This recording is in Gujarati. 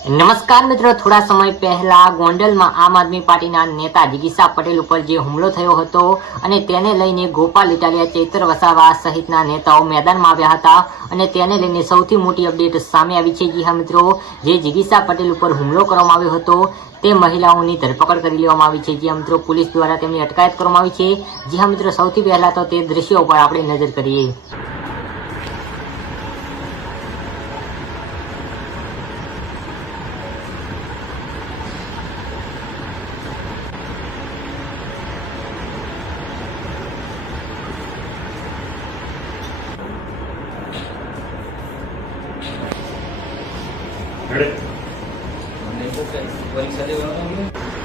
નમસ્કાર મિત્રો, થોડા સમય પહેલા ગોંડલમાં આમ આદમી પાર્ટીના નેતા જિગીશા પટેલ ઉપર જે હુમલો થયો હતો અને તેને લઈને ગોપાલ ઇટાલિયા, ચૈતર વસાવા સહિતના નેતાઓ મેદાનમાં આવ્યા હતા અને તેને લઈને સૌથી મોટી અપડેટ સામે આવી છે. જી હા મિત્રો, જે જિગીશા પટેલ ઉપર હુમલો કરવામાં આવ્યો હતો તે મહિલાઓની ધરપકડ કરી લેવામાં આવી છે. જી હા મિત્રો, પોલીસ દ્વારા તેમની અટકાયત કરવામાં આવી છે. જી હા મિત્રો, સૌથી પહેલા તો તે દ્રશ્યો પર આપણે નજર કરીએ. મને તો પરીક્ષા દેવાનું